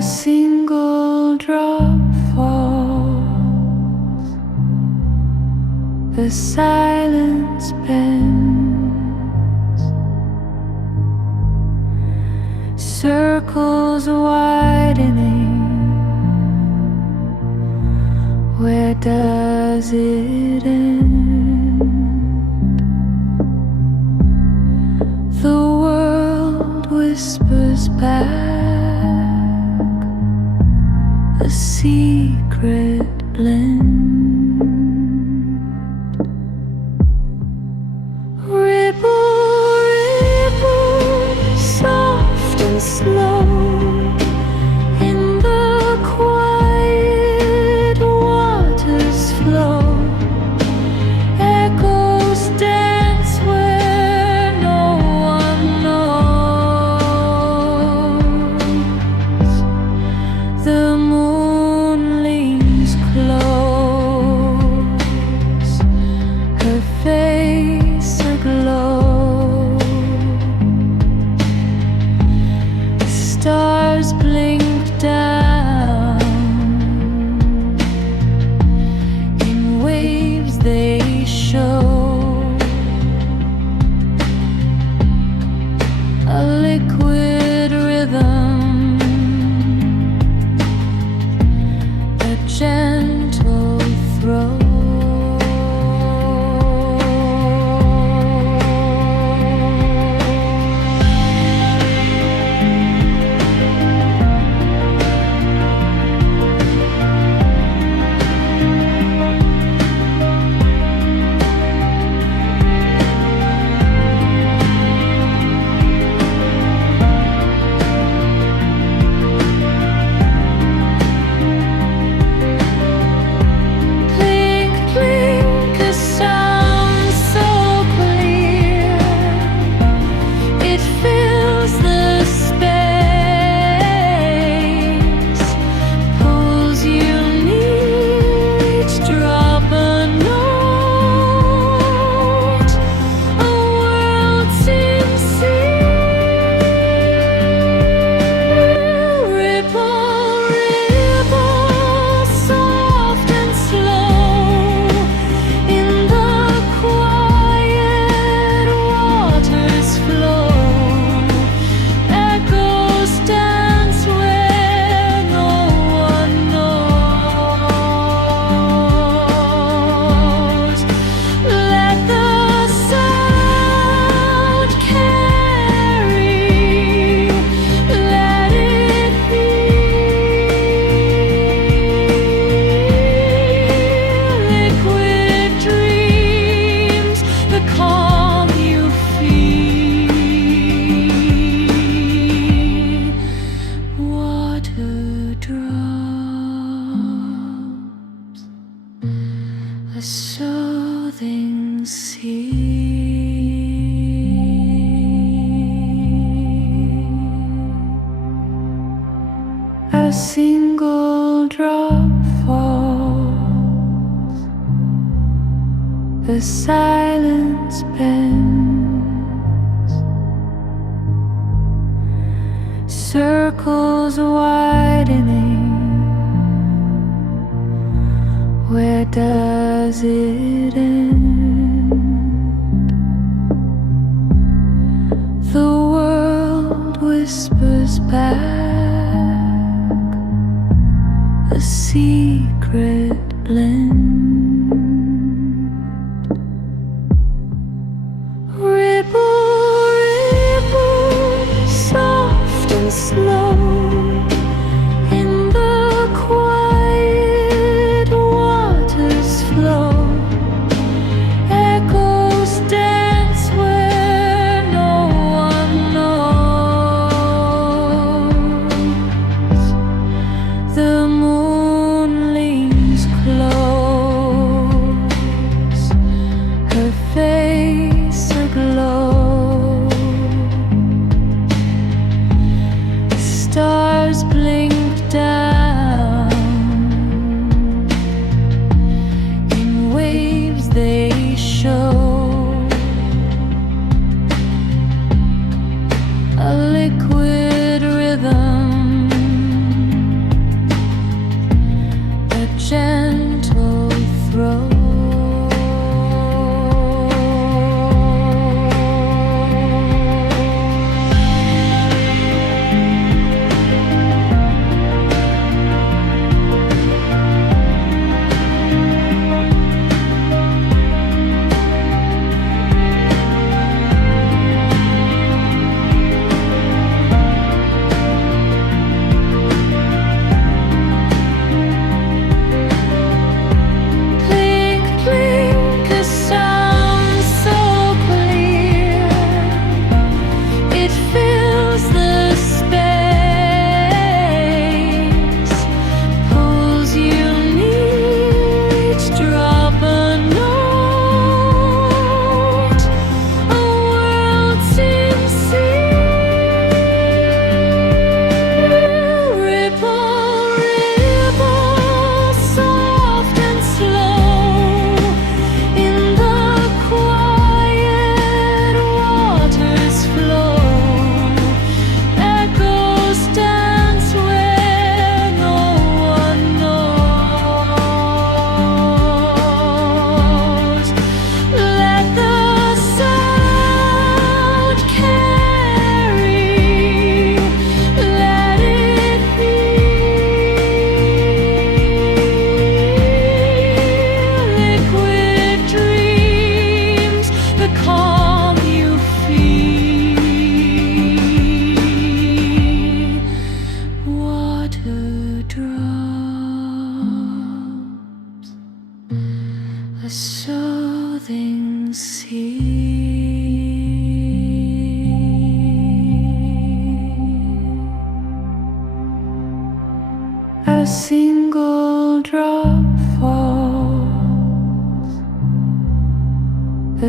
A single drop falls, the silence bends, circles widening. Where does it end? The world whispers back a secret blend. Ripple, ripple, soft and slow, in the quiet waters flow. Echoes dance where no one knows. The moon leans close, her face aglow. Stars blink down, in waves they show. A liquid rhythm, a gentle throw. Blink, blink, a sound so clear, it fills the space, pulls you near, each drop a note, a world sincere. Ripple, ripple, soft and slow, in the quiet waters flow. Echoes dance where no one knows. Let the sound carry, let it heal. Liquid dreams, the calm you feel. Water drops, a soothing sea. A single drop falls, the silence bends, circles widening. Where does it end? The world whispers back a secret blend. Ripple, ripple, soft and slow, in the quiet waters flow. Echoes dance where no one knows. The moon leans close,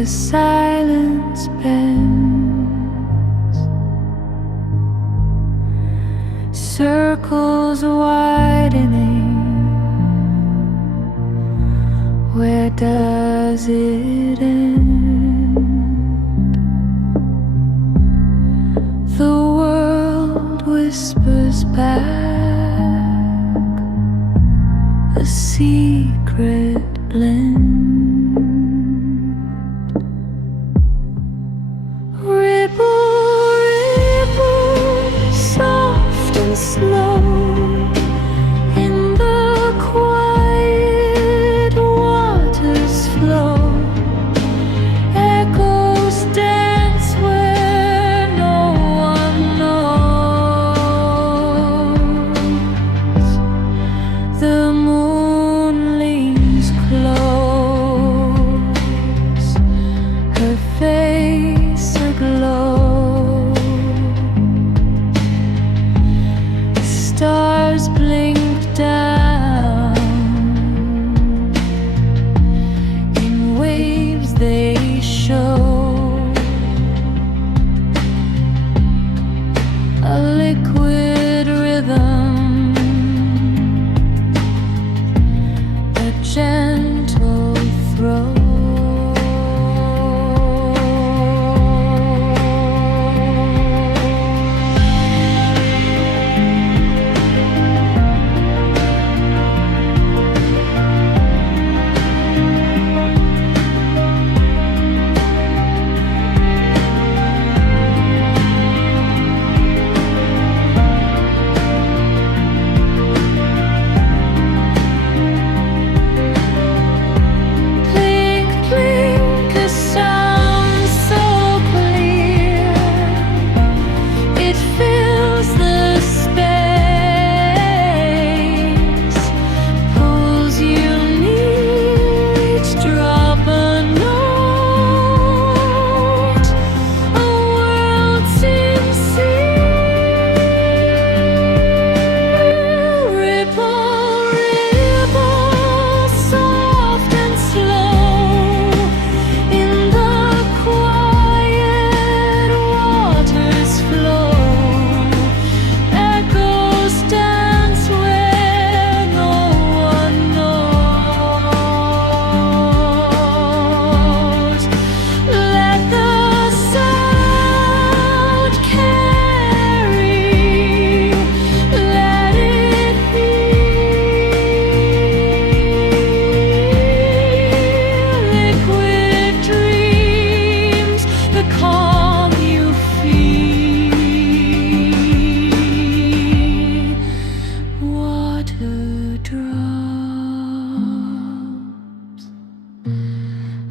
the silence bends, circles widening. Where does it end? The world whispers back a secret blend. Slow in the quiet waters flow. Echoes dance where no one knows. The moon leans close, her face aglow. Stars blink down in waves they show, a liquid rhythm, a gentle throw.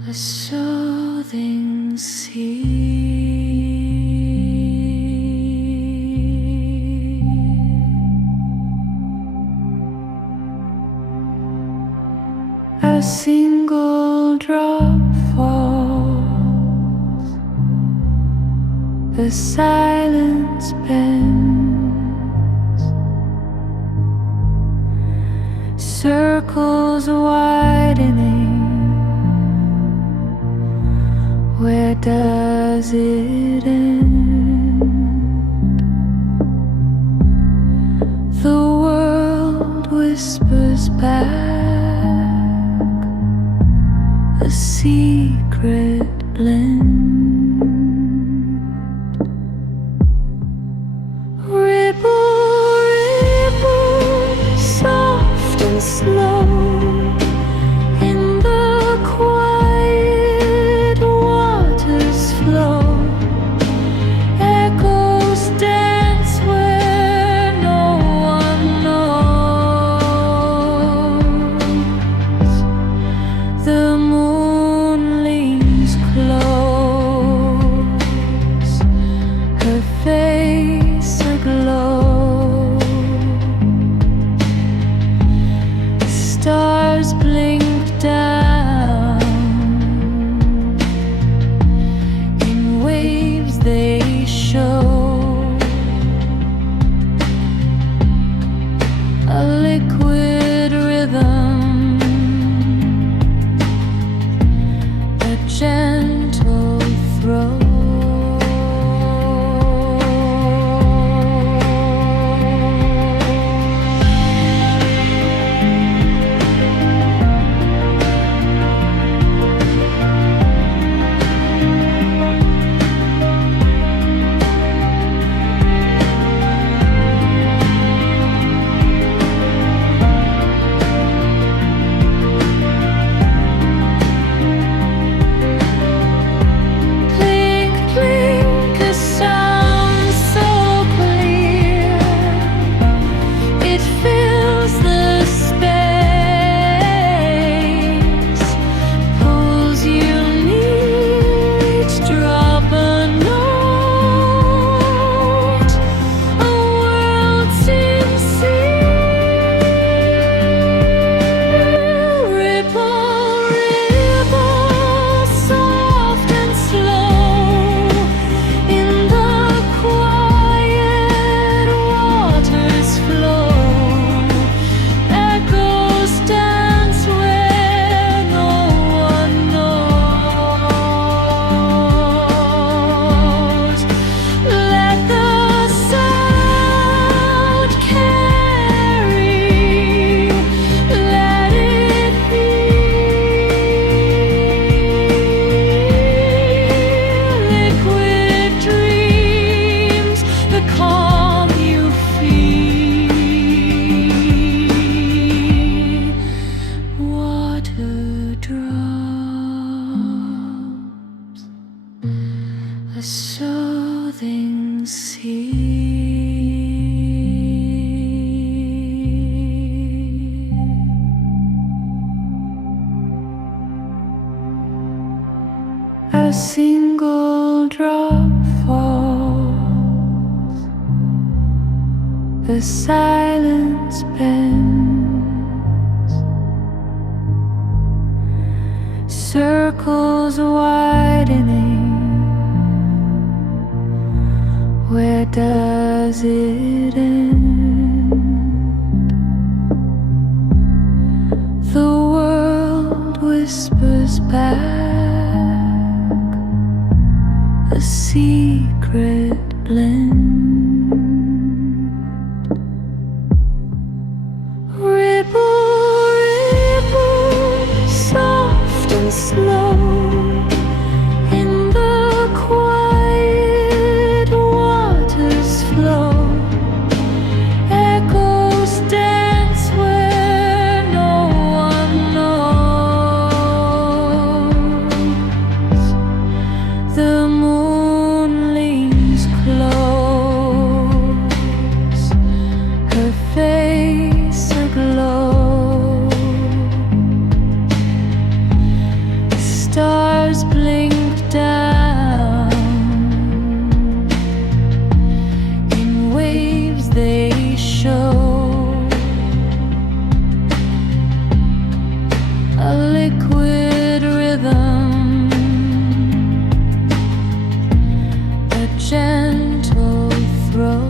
A soothing sea. A single drop falls, the silence bends, circles widening. Where does it end? The world whispers back a secret blend. Ripple, ripple, soft and slow in the quiet waters flow. soothing sea. A single drop falls, the silence bends, circles widening. Where does it end? The world whispers back a secret blend. Ripple, ripple, soft and slow. The moon leans close, her face aglow. Stars blink down, in waves they show a liquid rhythm, gentle throw.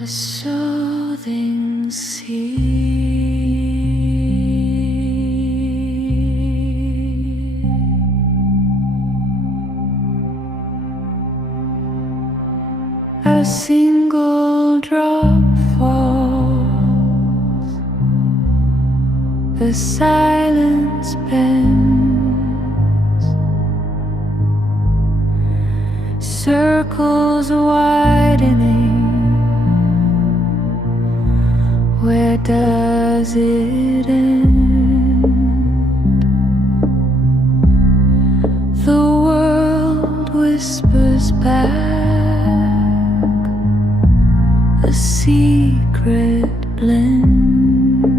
A soothing sea. A single drop falls, the silence bends, circles widening. Where does it end? The world whispers back a secret blend.